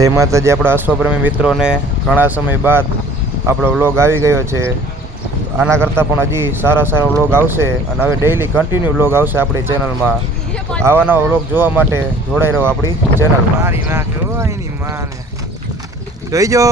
જય માતાજી આપણા અશ્વપ્રેમી મિત્રોને ઘણા સમય બાદ આપણો વ્લોગ આવી ગયો છે। આના કરતાં પણ હજી સારા વ્લોગ આવશે અને હવે ડેઈલી કન્ટિન્યુ વ્લોગ આવશે આપણી ચેનલમાં। આવા નવા વ્લોગ જોવા માટે જોડાઈ રહો આપણી ચેનલમાં। મારી નાખ્યો એની માને જોઈ જો।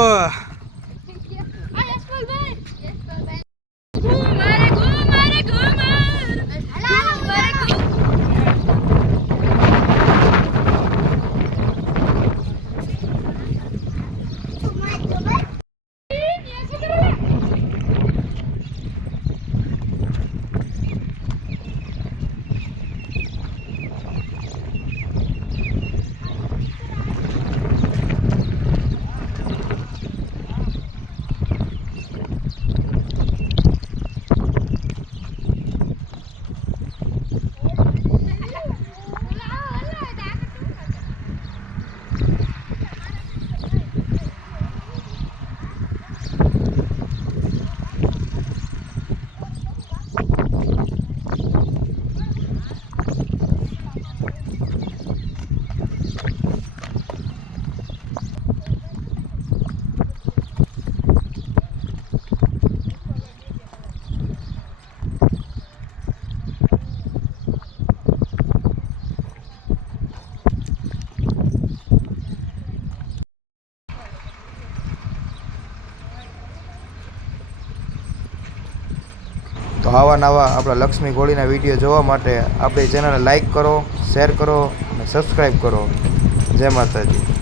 તો આવા નવા આપણા લક્ષ્મી ઘોડીના વિડીયો જોવા માટે આપણી ચેનલને લાઈક કરો, શેર કરો અને સબસ્ક્રાઈબ કરો। જય માતાજી।